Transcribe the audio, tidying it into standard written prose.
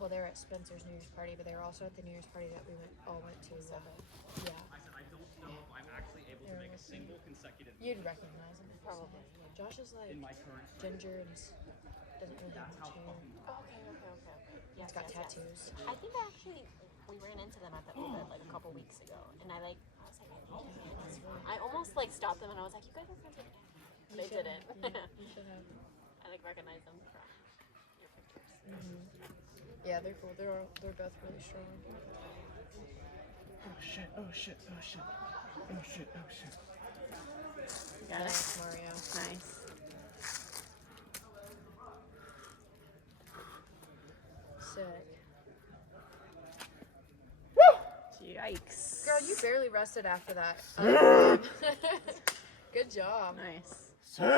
well, they were at Spencer's New Year's party, but they were also at the New Year's party that we all went to. Yeah. I said, I don't know if I'm actually able to make a single consecutive. You'd recognize him. Probably. Josh is like in my current ginger and doesn't really have much hair. Okay. He's got tattoos. I think we ran into them at the Boulder like a couple weeks ago, and I was like, I almost like stopped them and I was like, you guys are friends with me. They didn't. You should have. I like recognize them from your pictures. Yeah, they're cool. They're both really strong. Oh shit. Got it? Nice, Mario. Nice. Sick. Yikes. Girl, you barely rested after that. Good job. Nice. Sir.